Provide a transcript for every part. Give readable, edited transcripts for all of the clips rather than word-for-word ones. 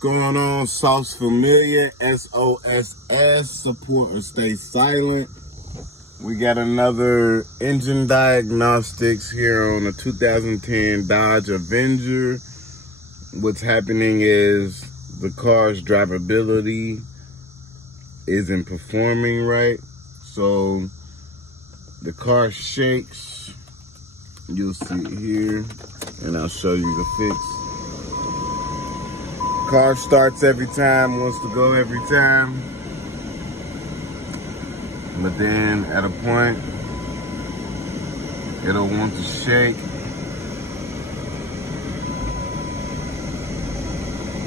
going on? Sauce Familiar, SOSS, support or stay silent. We got another engine diagnostics here on a 2010 Dodge Avenger. What's happening is the car's drivability isn't performing right. So the car shakes. You'll see it here, and I'll show you the fix. Car starts every time, wants to go every time. But then at a point, it'll want to shake.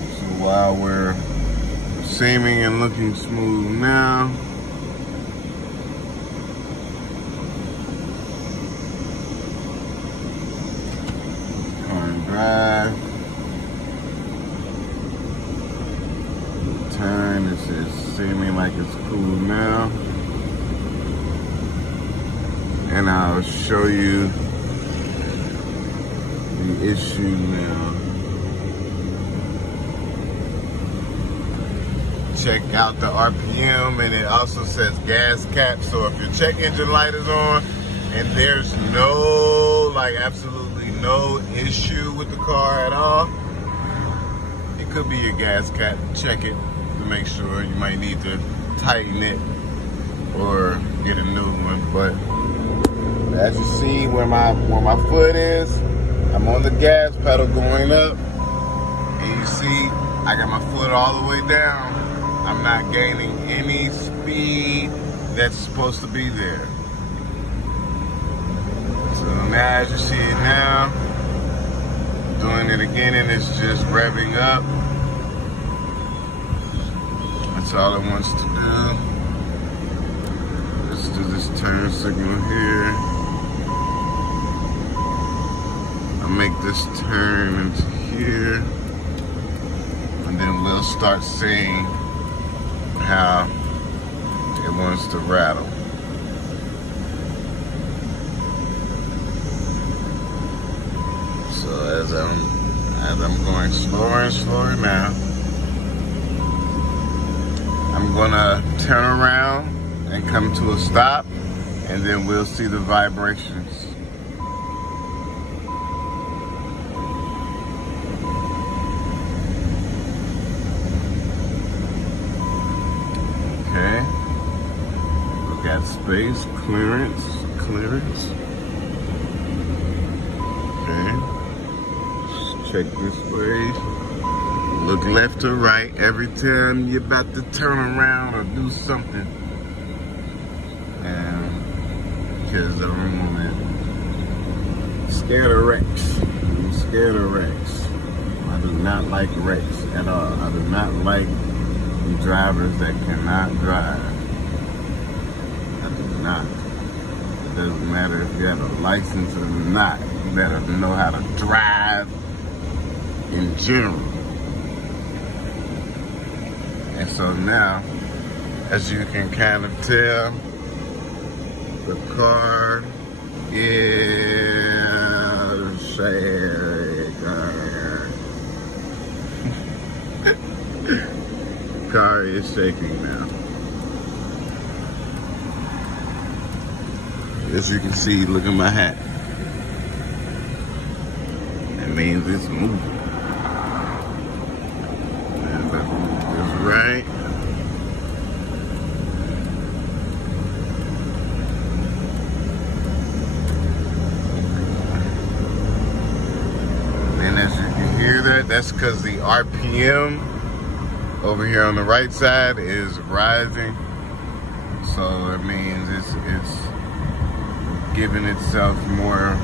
So while we're seeming and looking smooth now, car and drive. Turn, it's seeming like it's cool now. And I'll show you the issue now. Check out the RPM, and it also says gas cap. So if your check engine light is on and there's no, like absolutely no issue with the car at all, it could be your gas cap. Check it to make sure. You might need to tighten it or get a new one. But as you see where my foot is, I'm on the gas pedal going up, and you see I got my foot all the way down. I'm not gaining any speed that's supposed to be there. So now as you see it now, doing it again, and it's just revving up. That's all it wants to do. Let's do this turn signal here. I'll make this turn into here, and then we'll start seeing how it wants to rattle. So as I'm going slower and slower now, I'm gonna turn around and come to a stop, and then we'll see the vibrations. Okay, we got space, clearance. Okay, just check this way. Look left to right every time you're about to turn around or do something. And because I'm scared of wrecks. I'm scared of wrecks. I do not like wrecks at all. I do not like drivers that cannot drive. I do not. It doesn't matter if you have a license or not. You better know how to drive in general. And so now, as you can kind of tell, the car is shaking. Car is shaking now. As you can see, look at my hat. That means it's moving. And it's right. And as you can hear that, that's because the RPM over here on the right side is rising, so it means it's giving itself more,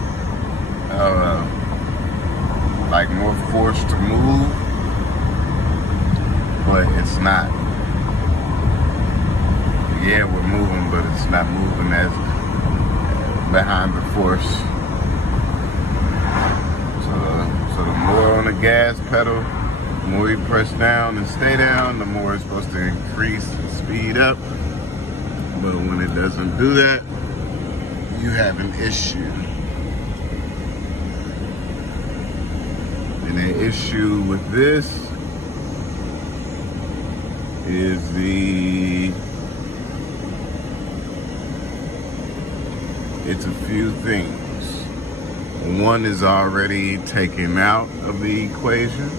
like more force to move, but it's not. Yeah, we're moving, but it's not moving as behind the force. So the more on the gas pedal, the more you press down and stay down, the more it's supposed to increase and speed up. But when it doesn't do that, you have an issue. And the issue with this is it's a few things. One is already taken out of the equation.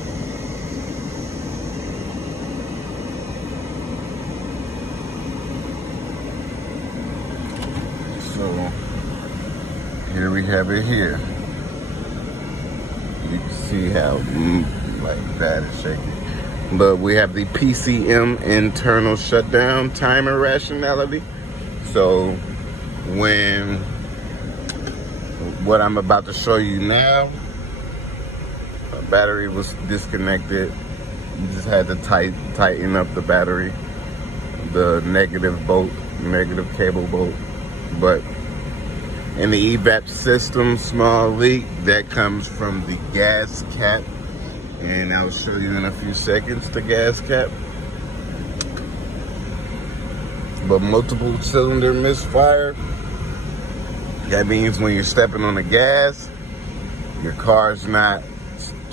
So here we have it here. You can see how like that is shaking. But we have the PCM internal shutdown timer rationality. So when what I'm about to show you now, the battery was disconnected. You just had to tighten up the battery, the negative cable bolt. But in the evap system, small leak, that comes from the gas cap. And I'll show you in a few seconds the gas cap. But multiple cylinder misfire, that means when you're stepping on the gas, your car's not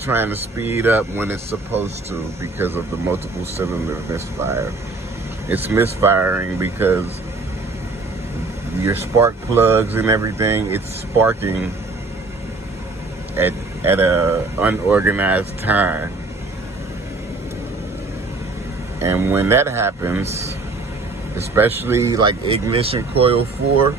trying to speed up when it's supposed to because of the multiple cylinder misfire. It's misfiring because your spark plugs and everything, it's sparking at a unorganized time. And when that happens, especially like ignition coil 4,